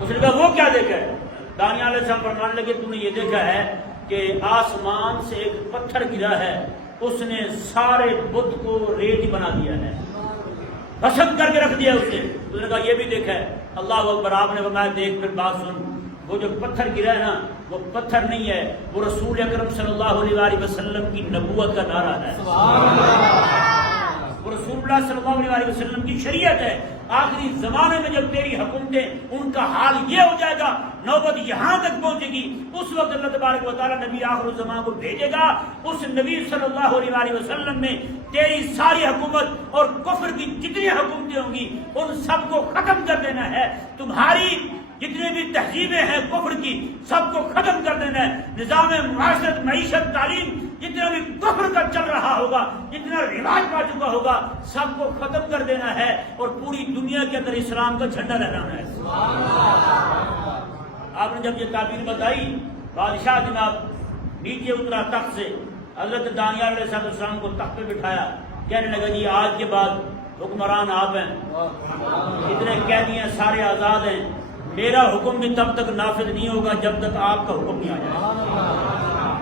اس نے کہا وہ کیا دیکھا ہے؟ دانیال علیہ السلام فرمانے لگے تم نے یہ دیکھا ہے کہ آسمان سے ایک پتھر گرا ہے، اس نے سارے بت کو ریت بنا دیا ہے، بھسم کر کے رکھ دیا اس نے کہا یہ بھی دیکھا ہے۔ اللہ اکبر۔ آپ نے فرمایا دیکھ پھر بات سن، وہ جو پتھر گرا ہے نا وہ پتھر نہیں ہے، وہ رسول اکرم صلی اللہ علیہ وسلم کی نبوت کا نعرہ ہے، وہ رسول اللہ صلی اللہ علیہ وسلم کی شریعت ہے۔ آخری زمانے میں جب تیری حکومتیں ان کا حال یہ ہو جائے گا، نوبت یہاں تک پہنچے گی، اس وقت اللہ تبارک و تعالیٰ نبی آخر الزمان کو بھیجے گا۔ اس نبی صلی اللہ علیہ وسلم میں تیری ساری حکومت اور کفر کی جتنی حکومتیں ہوں گی ان سب کو ختم کر دینا ہے۔ تمہاری جتنی بھی تہذیبیں ہیں کفر کی سب کو ختم کر دینا ہے۔ نظام معاشرت، معیشت، تعلیم جتنا بھی کفر کا چل رہا ہوگا، جتنا رواج پا چکا ہوگا، سب کو ختم کر دینا ہے، اور پوری دنیا کے اندر اسلام کا جھنڈا لہرانا ہے۔ آپ نے جب یہ تعبیر بتائی، بادشاہ جناب نیچے اترا تخت سے، حضرت دانیال علیہ السلام کو تخت پہ بٹھایا، کہنے لگا جی آج کے بعد حکمران آپ ہیں، اتنے قیدی ہیں سارے آزاد ہیں، میرا حکم بھی تب تک نافذ نہیں ہوگا جب تک آپ کا حکم نہیں آ جائے۔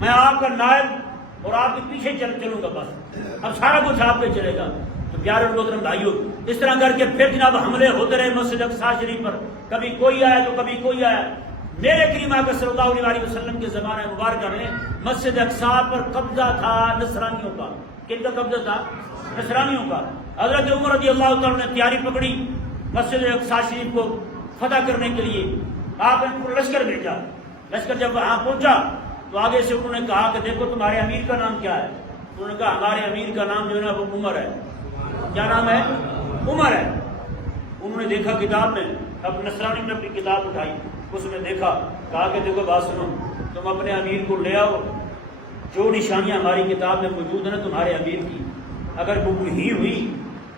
میں آپ کا نائب اور آپ کے پیچھے چلوں گا، بس اب سارا کچھ آپ پہ چلے گا۔ تو پیارے اور محترم بھائیو، اس طرح کر کے پھر جناب حملے ہوتے رہے مسجد اقصی شریف پر، کبھی کوئی آیا تو کبھی کوئی آیا۔ میرے کریم آقا صلی اللہ علیہ وسلم کے زمانے مبارکہ میں مسجد اقصی پر قبضہ تھا نصرانیوں کا۔ کن کا قبضہ تھا؟ نصرانیوں کا۔ حضرت عمر رضی اللہ تعالیٰ نے تیاری پکڑی مسجد اقصی شریف کو فتح کرنے کے لیے، آپ نے لشکر بھیجا۔ لشکر جب وہاں پہنچا تو آگے سے انہوں نے کہا کہ دیکھو تمہارے امیر کا نام کیا ہے؟ انہوں نے کہا ہمارے امیر کا نام جو ہے نا وہ عمر ہے۔ کیا نام ہے؟ عمر ہے۔ انہوں نے دیکھا کتاب میں، اب نصرانی نے اپنی کتاب اٹھائی، اس میں دیکھا، کہا کہ دیکھو بات سنو، تم اپنے امیر کو لے آؤ، جو نشانیاں ہماری کتاب میں موجود ہیں نا تمہارے امیر کی، اگر وہ وہی ہوئی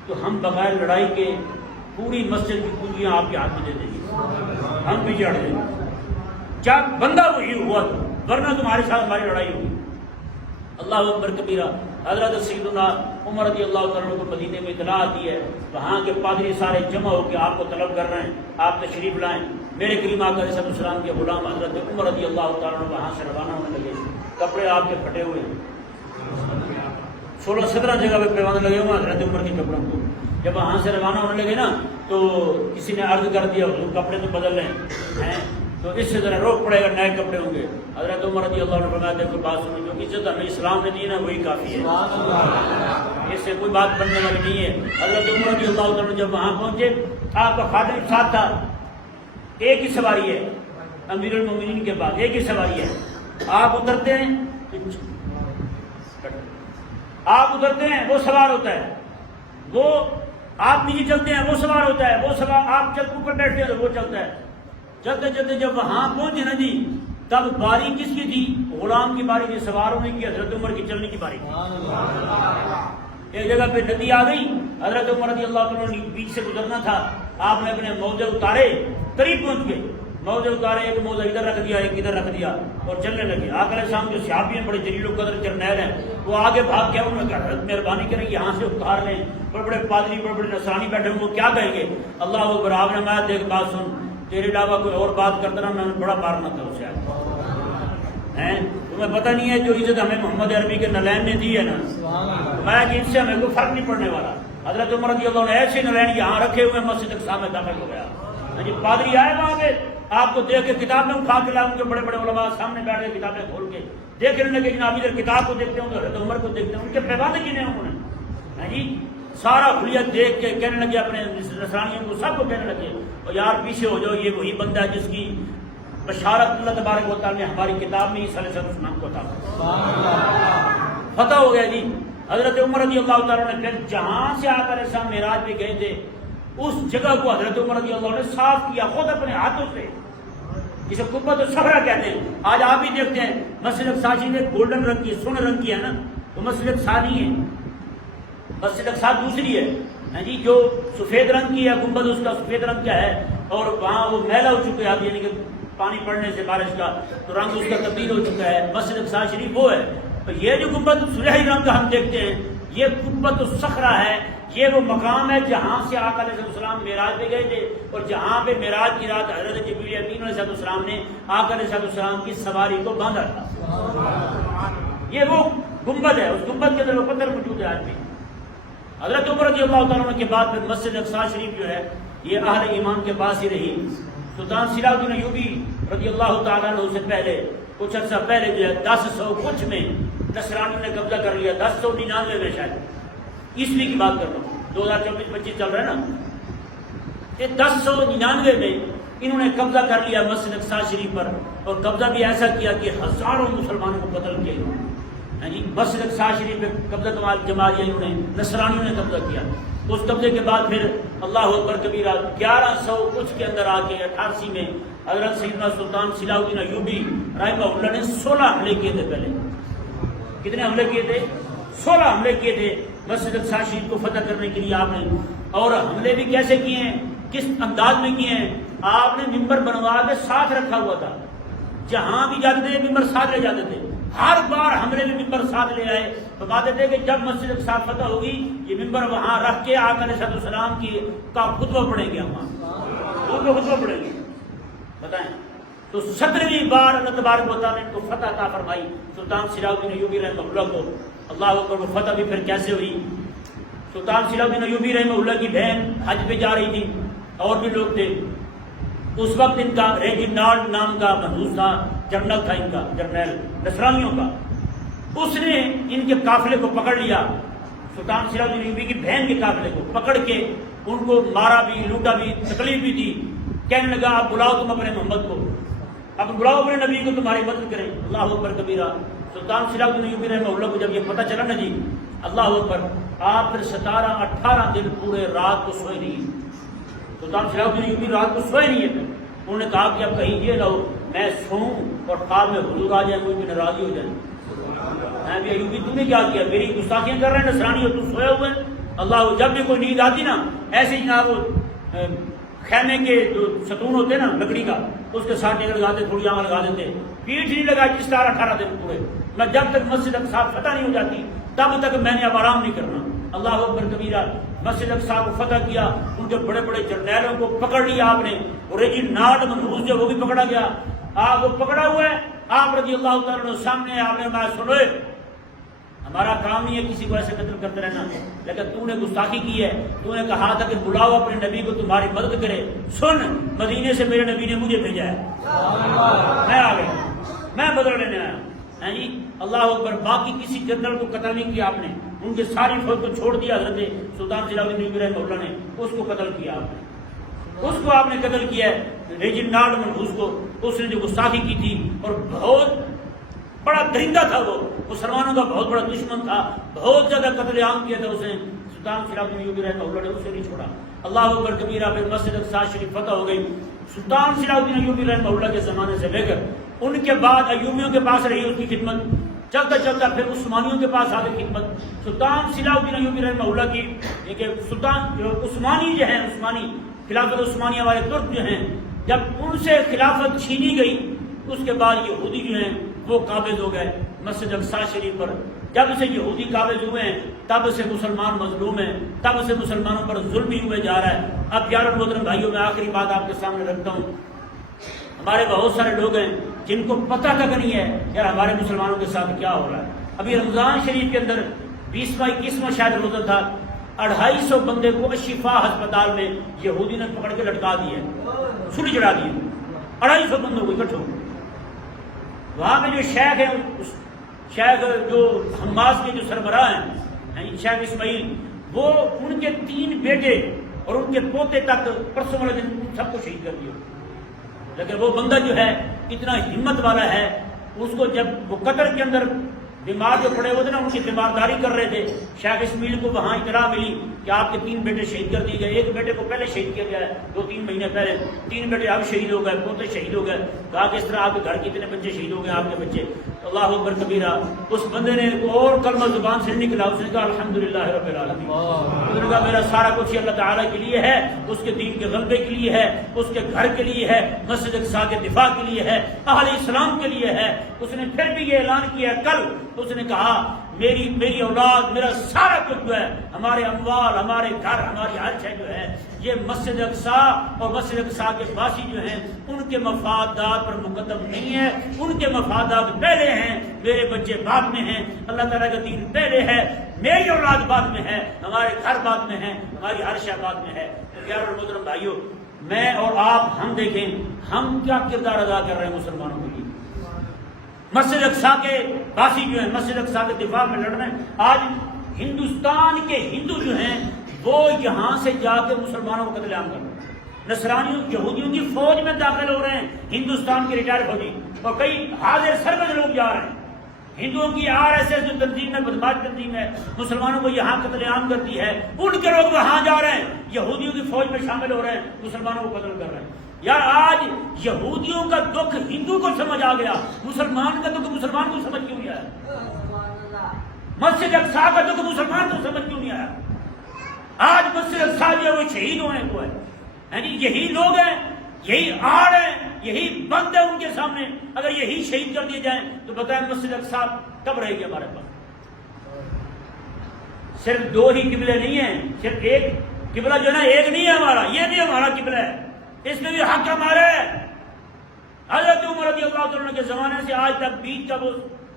تو ہم بغیر لڑائی کے پوری مسجد کی کنجیاں آپ کے ہاتھ میں دے دیں گے، ہم بھی چڑھ دیں گے، جب بندہ وہی ہوا تو، ورنہ تمہارے ساتھ ہماری لڑائی ہوگی۔ اللہ اکبر کبیرہ۔ حضرت سیدنا عمر رضی اللہ تعالیٰ کو مدینے میں اطلاع آتی ہے، وہاں کے پادری سارے جمع ہو کے آپ کو طلب کر رہے ہیں، آپ تشریف لائیں۔ میرے کریم آقا علیہ السلام کے غلام حضرت عمر رضی اللہ تعالیٰ وہاں سے روانہ ہونے لگے، کپڑے آپ کے پھٹے ہوئے ہیں، 16-17 جگہ پہ پیوانے لگے ہوئے حضرت عمر کے کپڑوں کو۔ جب وہاں سے روانہ ہونے لگے نا تو کسی نے عرض کر دیا حضور کپڑے تو بدل رہے ہیں تو اس سے ذرا روک پڑے گا، نئے کپڑے ہوں گے۔ حضرت عمر رضی اللہ عنہ فرمایا دیکھو بات سنو، جو عزت ہمیں اسلام نے دی نا وہی کافی ہے، اس سے کوئی بات بننے والی نہیں ہے۔ حضرت عمر رضی اللہ عنہ جب وہاں پہنچے، آپ کا خادم ساتھ تھا، ایک ہی سواری ہے امیر المومنین کے بعد، ایک ہی سواری ہے، آپ اترتے ہیں وہ سوار ہوتا ہے، وہ آپ نیچے چلتے ہیں وہ سوار ہوتا ہے، وہ سوار آپ جب اوپر بیٹھتے ہیں تو وہ چلتا ہے۔ چلتے چلتے جب وہاں پہنچے نا جی، تب باری کس کی تھی؟ غلام کی باری تھی، سوار ہونے کی، حضرت عمر کی چلنے کی باری تھی۔ ایک جگہ پہ ندی آ گئی، حضرت عمر رضی اللہ عنہ نے بیچ سے گزرنا تھا، آپ نے اپنے موزے اتارے، قریب پہنچ گئے، موزے اتارے، ایک موزہ ادھر رکھ دیا، ایک ادھر رکھ دیا اور چلنے لگے۔ آقا علیہ السلام جو صحابی ہیں بڑے جلیل القدر جرنیل ہیں، وہ آگے بھاگ کے انہوں نے کہا حضرت مہربانی کریں یہاں سے اتار لیں، بڑے بڑے پادری بڑے بڑے نصرانی بیٹھے ہوں، وہ کیا کہیں گے؟ اللہ اکبر۔ آپ نے میں دیکھ بات سن، تیرے علاوہ کوئی اور بات کرتا نا میں نے بڑا مارنا تھا اسے ہیں، تمہیں پتہ نہیں ہے جو عزت ہمیں محمد عربی کے نلین نے دی ہے نا، میں کہ اس سے ہمیں کوئی فرق نہیں پڑنے والا۔ حضرت عمر رضی اللہ عنہ ایسے نلین یہاں رکھے ہوئے مسجد اقصی میں داخل ہو گیا۔ جی پادری آئے وہاں پہ، آپ کو دیکھ کے کتابیں اٹھا کے لاؤں گے، بڑے بڑے علماء سامنے بیٹھ کے کتابیں کھول کے دیکھنے لگے، جناب ادھر کتاب کو دیکھتے ہوں گے، حضرت عمر کو دیکھتے ہیں، ان کے پیغام کینے انہوں نے جی سارا خلیت دیکھ کے کہنے لگے اپنے نصرانیوں کو، سب کو کہنے لگے اور یار پیچھے ہو جاؤ، یہ وہی بندہ ہے جس کی بشارت اللہ تبارک و تعالیٰ نے ہماری کتاب میں عیسیٰ علیہ السلام کو تھا، فتح ہو گیا جی۔ حضرت عمر رضی اللہ تعالیٰ نے پھر جہاں سے آقا علیہ السلام معراج پہ گئے تھے اس جگہ کو حضرت عمر رضی اللہ عنہ نے صاف کیا خود اپنے ہاتھوں سے، جسے قبۃ الصخرہ کہتے ہیں۔ آج آپ ہی دیکھتے ہیں مسجد اقصی میں گولڈن رنگ کی سونے رنگ کی ہے نا، تو مسجد اقصی نہیں ہے، مسجد اقصی دوسری ہے جی، جو سفید رنگ کی ہے، گنبد اس کا سفید رنگ کا ہے اور وہاں وہ میلا ہو چکا ہے، یعنی کہ پانی پڑنے سے بارش کا تو رنگ اس کا تبدیل ہو چکا ہے۔ مسجد اقصی شریف وہ ہے، تو یہ جو گنبد سلہی رنگ کا ہم دیکھتے ہیں یہ قبۃ الصخرہ ہے، یہ وہ مقام ہے جہاں سے آقا علیہ السلام معراج پہ گئے تھے اور جہاں پہ معراج کی رات حضرت جبریل امین علیہ السلام نے آقا علیہ السلام کی سواری کو باندھا تھا۔ یہ وہ گنبد ہے، اس گنبد کے اندر وہ پتھر موجود ہے آج بھی۔ حضرت عمر رضی اللہ تعالیٰ عنہ کے بعد پھر مسجد اقصی شریف جو ہے یہ اہل ایمان کے پاس ہی رہی۔ سلطان صلاح الدین ایوبی رضی اللہ تعالیٰ عنہ سے پہلے کچھ عرصہ پہلے جو ہے 1000 کچھ میں نصرانیوں نے قبضہ کر لیا، 1099 میں شاید، عیسوی کی بات کر رہا ہوں، 2024-25 چل رہا ہے نا، یہ 1099 میں انہوں نے قبضہ کر لیا مسجد اقصی شریف پر، اور قبضہ بھی ایسا کیا کہ ہزاروں مسلمانوں کو قتل کیا انہوں نے جی۔ مسجد اقصی شریف پہ قبضہ جما لیا انہوں نے، نصرانیوں نے قبضہ کیا۔ اس قبضے کے بعد پھر اللہ اکبر کبیرہ 1100 کچھ کے اندر آ کے 88 میں حضرت سیدنا سلطان صلاح الدین ایوبی رحمہ اللہ نے 16 حملے کیے تھے۔ پہلے کتنے حملے کیے تھے؟ 16 حملے کیے تھے مسجد اقصی شریف کو فتح کرنے کے لیے آپ نے، اور حملے بھی کیسے کیے ہیں، کس انداز میں کیے ہیں؟ آپ نے ممبر بنوا کے ساتھ رکھا ہوا تھا، جہاں بھی جاتے تھے ممبر ساتھ لے جاتے تھے، ہر بار حملے میں ممبر ساتھ لے آئے، فرماتے تھے کہ جب مسجد اقصی فتح ہوگی یہ ممبر وہاں رکھ کے آقا علیہ السلام کی کا خطبہ پڑھیں گے، ہم وہاں خطبہ پڑھیں گے۔ بتائیں تو 17ویں بار اللہ تبارک و تعالیٰ نے کو فتح عطا فرمائی سلطان صلاح الدین ایوبی رحمہ اللہ کو۔ اللہ اکبر، وہ فتح بھی پھر کیسے ہوئی؟ سلطان صلاح الدین ایوبی رحمہ اللہ کی بہن حج پہ جا رہی تھی، اور بھی لوگ تھے اس وقت، ان کا ریجینالڈ نام کا منحوس تھا، جنرل تھا ان کا، جرنیل نصرانیوں کا، اس نے ان کے قافلے کو پکڑ لیا، سلطان صلاح الدین ایوبی کی بہن کے قافلے کو پکڑ کے ان کو مارا بھی، لوٹا بھی، تکلیف بھی دی، کہنے لگا آپ بلاؤ تم اپنے محمد کو۔ اب بلاؤ اپنے نبی کو تمہاری مدد کریں. اللہ اکبر کبیرہ. سلطان صلاح الدین ایوبی رحمہ اللہ کو جب یہ پتہ چلا نا جی, اللہ اکبر, آپ پھر 17-18 دن پورے رات کو سوئے نہیں. سلطان صلاح الدین ایوبی رات کو سوئے نہیں ہے. انہوں نے کہا کہ اب کہیں یہ نہ ہو میں سوؤں اور خواب میں حضور آ جائیں, کوئی بھی ناراضی ہو جائے. میں بھی ایوبی تم نے کیا کیا, میری گستاخیاں کر رہے ہیں نصرانی ہو, تم سوئے ہوئے. اللہ, جب بھی کوئی نیند آتی نا ایسے ہی جناب خیمے کے جو ستون ہوتے ہیں نا لکڑی کا, اس کے ساتھ ٹیک لگاتے, تھوڑی آنکھ لگا دیتے, پیٹھ نہیں لگا جس طرح 18 دن پورے. میں جب تک مسجد اقصی فتح نہیں ہو جاتی تب تک میں نے اب آرام نہیں کرنا. اللہ اکبر کبیرہ. مسجد اقصی کو فتح کیا, ان کے بڑے بڑے جرنیلوں کو پکڑ لیا آپ نے, اور ریجنالڈ منحوس جو وہ بھی پکڑا گیا. آپ وہ پکڑا ہوا ہے, آپ رضی اللہ تعالیٰ سامنے آپ نے بات سنو, ہمارا کام نہیں ہے کسی کو ایسے قتل کرتے رہنا, لیکن تو نے گستاخی کی ہے. تو نے کہا تھا کہ بلاؤ اپنے نبی کو تمہاری مدد کرے. سن, مدینے سے میرے نبی نے مجھے بھیجا ہے, میں آ گیا, میں بدل لینے آیا. جی اللہ اکبر. باقی کسی جنرل کو قتل نہیں کیا آپ نے, ان کے ساری فوج کو چھوڑ دیا. حضرت سلطان صلاح الدین ایوبی رحمہ اللہ نے اس کو قتل کیا. آپ نے اس کو آپ نے قتل کیا ہے, ریجنالڈ منحوس کو. اس نے جو گستاخی کی تھی, اور بہت بڑا درندہ تھا, وہ مسلمانوں کا بہت بڑا دشمن تھا, بہت زیادہ قتل عام کیا تھا اس نے. سلطان صلاح الدین ایوبی رحمہ اللہ نے اسے نہیں چھوڑا. اللہ اکبر کبیرہ. پھر مسجد اقصی شریف فتح ہو گئی. سلطان صلاح الدین ایوبی رحمہ اللہ کے زمانے سے لے کر ان کے بعد ایوبیوں کے پاس رہی اس کی خدمت, چلتا چلتا پھر عثمانیوں کے پاس آ گئی خدمت. سلطان صلاح الدین ایوبی رحمہ اللہ کی سلطان عثمانی جو ہیں, عثمانی خلافت عثمانیہ والے ترک جو ہیں, جب ان سے خلافت چھینی گئی اس کے بعد یہودی جو ہیں وہ قابض ہو گئے مسجد اقصی شریف پر. جب سے یہودی قابض ہوئے ہیں تب سے مسلمان مظلوم ہیں, تب سے مسلمانوں پر ظلم ہی ہوئے جا رہا ہے. اب پیارے محترم بھائیوں, میں آخری بات آپ کے سامنے رکھتا ہوں. ہمارے بہت سارے لوگ ہیں جن کو پتہ تک نہیں ہے یار ہمارے مسلمانوں کے ساتھ کیا ہو رہا ہے. ابھی رمضان شریف کے اندر 20واں شاید روزہ تھا, 250 بندے کو شفا ہسپتال میں یہودی نے پکڑ کے لٹکا دیے, سولی چڑھا دیے. 250 بندوں کو اکٹھے. وہاں پہ جو شیخ ہیں, شیخ جو حماس کے جو سربراہ ہیں شیخ اسماعیل, وہ ان کے 3 بیٹے اور ان کے پوتے تک پرسوں والے دن سب کو شہید کر دیا. لیکن وہ بندہ جو ہے اتنا ہمت والا ہے, اس کو جب وہ قطر کے اندر بیمار جو پڑے ہوئے تھے نا ان کی تیمارداری کر رہے تھے, شیخ اسماعیل کو وہاں اطلاع ملی کہ آپ کے 3 بیٹے شہید کر دیے گئے. ایک بیٹے کو پہلے شہید کیا گیا ہے 2-3 مہینے پہلے, 3 بیٹے اب شہید ہو گئے, پوتے شہید ہو گئے. کہا کہ اس طرح آپ کے گھر کتنے بچے شہید ہو گئے, آپ کے بچے. اللہ اکبر کبیرہ. اس بندے نے اور کلمہ زبان سے نکلا, اس نے کہا الحمدللہ رب العالمین. اس نے کہا میرا سارا کچھ اللہ تعالیٰ کے لیے ہے, اس کے دین کے غلبے کے لیے ہے, اس کے گھر کے لیے ہے, مسجد اقصی کے دفاع کے لیے ہے, اہل اسلام کے لیے ہے. اس نے پھر بھی یہ اعلان کیا کل, اس نے کہا میری اولاد, میرا سارا کچھ جو ہے, ہمارے اموال, ہمارے گھر, ہماری ہر شے جو ہے, یہ مسجد اقصی اور مسجد اقصی کے باسی جو ہیں ان کے مفادات پر مقدم نہیں ہے. ان کے مفادات پہلے ہیں, میرے بچے بعد میں ہیں, اللہ تعالیٰ کا دین پہلے ہے, میری اولاد بعد میں ہے, ہمارے گھر بعد میں ہیں, ہماری ہر شے بعد میں ہے. تو پیارے اور محترم بھائیوں, میں اور آپ ہم دیکھیں ہم کیا کردار ادا کر رہے ہیں مسلمانوں کے لیے. مسجد اقصی کے باسی جو ہیں مسجد اقصی کے دفاع میں لڑ رہے ہیں. آج ہندوستان کے ہندو جو ہیں وہ یہاں سے جا کے مسلمانوں کو قتل عام کر رہے ہیں. نصرانیوں یہودیوں کی فوج میں داخل ہو رہے ہیں ہندوستان کے ریٹائر فوجی, اور کئی حاضر سربز لوگ جا رہے ہیں. ہندوؤں کی RSS جو تنظیم ہے, بدماش تنظیم ہے, مسلمانوں کو یہاں قتل عام کرتی ہے, ان کے لوگ وہاں جا رہے ہیں, یہودیوں کی فوج میں شامل ہو رہے ہیں, مسلمانوں کو قتل کر رہے ہیں. یار آج یہودیوں کا دکھ ہندو کو سمجھ آ گیا, مسلمان کا دکھ مسلمان کو سمجھ کیوں نہیں آیا؟ مسجد اقصی کا دکھ مسلمان کو سمجھ کیوں نہیں آیا؟ آج مسجد اقصی جو ہے وہ شہید ہونے کو ہے. یعنی یہی لوگ ہیں, یہی آڑ ہیں, یہی بند ہے ان کے سامنے. اگر یہی شہید کر دیے جائیں تو بتائیں مسجد اقصی کب رہے گی ہمارے پاس؟ صرف 2 ہی قبلے نہیں ہیں, صرف ایک قبلہ جو ہے نا ایک نہیں ہے ہمارا, یہ بھی ہمارا قبلہ ہے, اس میں بھی حق ہمارا ہے. حضرت عمر رضی اللہ عنہ کے زمانے سے آج تک بیچ کا وہ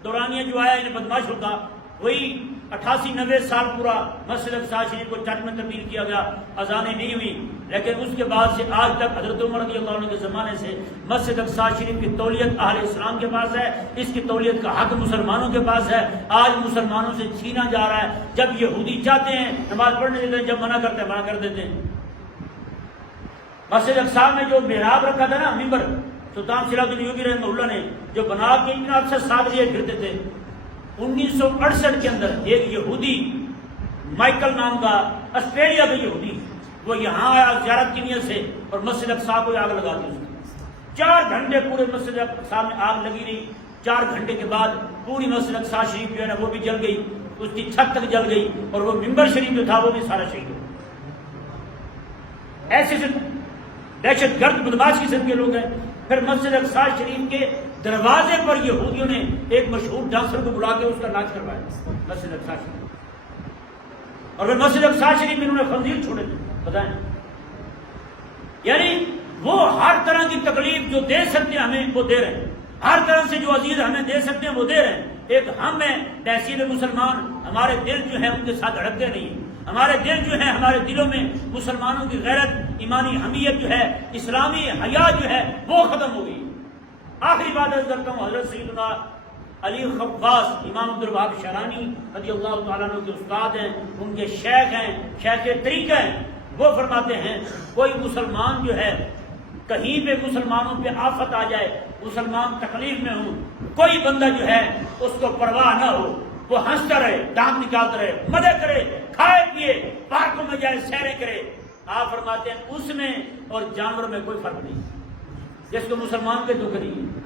دورانیہ جو آیا ان بدماشوں کا, وہی 88-90 سال پورا مسجد اقصی شریف کو چرچ میں تبدیل کیا گیا, اذانیں نہیں ہوئی. لیکن اس کے بعد سے آج تک حضرت عمر رضی اللہ عنہ کے زمانے سے مسجد اقصی شریف کی تولیت اہل اسلام کے پاس ہے, اس کی تولیت کا حق مسلمانوں کے پاس ہے. آج مسلمانوں سے چھینا جا رہا ہے. جب یہودی چاہتے ہیں نماز پڑھنے دیتے ہیں, جب منع کرتے ہیں منع کر دیتے ہیں. مسجد اقصی میں جو محراب رکھا تھا نا, منبر, سلطان صلاح الدین ایوبی رحمہ اللہ نے جو بنا کے اتنا اچھا ساتھ لیے پھرتے تھے، 1968 کے اندر ایک یہودی مائیکل نام کا آسٹریلیا کا یہودی وہ یہاں آیا زیارت کی نیت سے اور مسجد اقصیٰ کو آگ لگا دی. 4 گھنٹے پورے مسجد اقصیٰ میں آگ لگی رہی. 4 گھنٹے کے بعد پوری مسجد اقصیٰ شریف جو ہے نا وہ بھی جل گئی، اس کی چھت تک جل گئی، اور وہ ممبر شریف جو تھا وہ بھی سارا شہید ہو گیا. ایسے دہشت گرد بدماش قسم کے لوگ ہیں. پھر مسجد اقصیٰ شریف کے دروازے پر یہودیوں نے ایک مشہور ڈانسر کو بلا کے اس کا ناچ کروایا مسجد اقصیٰ شریف، اور پھر مسجد اقصیٰ شریف میں انہوں نے خنزیر چھوڑے تھے. بتائیں، یعنی وہ ہر طرح کی تکلیف جو دے سکتے ہیں ہمیں وہ دے رہے ہیں، ہر طرح سے جو عزیز ہمیں دے سکتے ہیں وہ دے رہے ہیں. ایک ہم ہیں تحصیل مسلمان، ہمارے دل جو ہیں ان کے ساتھ دھڑکتے نہیں. ہمارے دل جو ہے، ہمارے دلوں میں مسلمانوں کی غیرت، ایمانی حمیت جو ہے، اسلامی حیا جو ہے وہ ختم ہو گئی. آخری بات عرض کرتا ہوں، حضرت سیدنا علی خفاص امام عبدالوہاب شرانی رضی اللہ تعالیٰ عنہ کے استاد ہیں، ان کے شیخ ہیں، شیخ طریقہ ہیں. وہ فرماتے ہیں کوئی مسلمان جو ہے کہیں پہ مسلمانوں پہ آفت آ جائے، مسلمان تکلیف میں ہوں، کوئی بندہ جو ہے اس کو پرواہ نہ ہو، وہ ہنستا رہے، دانت نکالتا رہے، مدد کرے، کھائے پیے، پارکوں میں جائے، سیریں کرے. آپ فرماتے ہیں اس میں اور جانوروں میں کوئی فرق نہیں، جس کو مسلمان پہ دکھ نہیں ہے.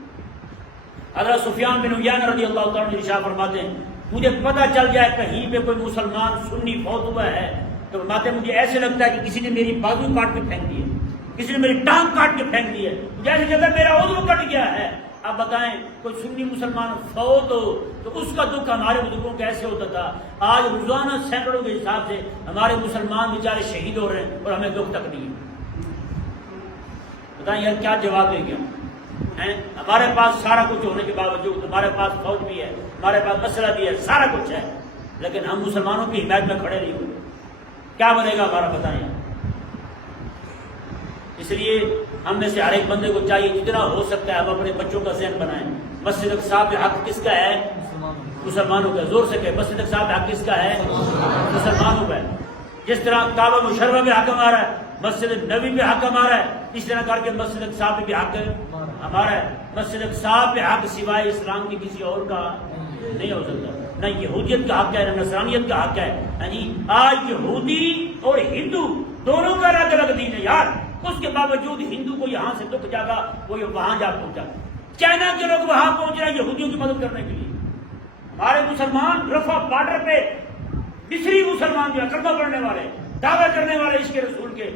حضرت سفیان بن عیینہ رضی اللہ تعالیٰ عنہ ارشاد فرماتے ہیں مجھے پتہ چل جائے کہیں پہ کوئی مسلمان سنی فوت ہوا ہے تو فرماتے ہیں مجھے ایسے لگتا ہے کہ کسی نے میری بازو کاٹ کے پھینک دی ہے، کسی نے میری ٹانگ کاٹ کے پھینک دی ہے، مجھے ایسے لگتا ہے میرا عضو کٹ گیا ہے. اب بتائیں کوئی سنی مسلمان فوت ہو تو اس کا دکھ ہمارے بزرگوں کا ایسے ہوتا تھا. آج روزانہ سینکڑوں کے حساب سے ہمارے مسلمان بیچارے شہید ہو رہے ہیں اور ہمیں دکھ تک نہیں ہے. بتائیں یار کیا جواب دیں گے ہم؟ ہمارے پاس سارا کچھ ہونے کے باوجود، ہمارے پاس فوج بھی ہے، ہمارے پاس اسلحہ بھی ہے، سارا کچھ ہے، لیکن ہم مسلمانوں کی حمایت میں کھڑے نہیں ہوئے. کیا بنے گا ہمارا؟ بتائیں. اس لیے ہم میں سے ہر ایک بندے کو چاہیے جتنا ہو سکتا ہے ہم اپنے بچوں کا ذہن بنائیں. مسجد اقصیٰ پہ حق کس کا ہے؟ مسلمانوں کا. زور سے کہ مسجد اقصیٰ پہ حق کس کا ہے؟ مسلمانوں کا ہے. جس طرح کعبہ مشرفہ پہ حق ہمارا ہے، مسجد نبوی پہ حق ہمارا ہے، اس طرح کر کے مسجد اقصیٰ پہ بھی حق ہمارا ہے. مسجد اقصیٰ پہ حق سوائے اسلام کے کسی اور کا نہیں ہو سکتا. نہ یہودیت کا حق ہے، نہ نصرانیت کا حق ہے. یعنی آج یہودی اور ہندو دونوں کا الگ الگ دین ہے یار، اس کے باوجود ہندو کو یہاں سے دکھ جاگا وہ وہاں جا پہنچا. چائنا کے لوگ وہاں پہنچ رہے ہیں یہودیوں کی مدد کرنے کے لیے. ہمارے مسلمان رفح بارڈر پہ مصری مسلمان جو ہے کلمہ پڑھنے والے، دعویٰ کرنے والے عشق رسول کے،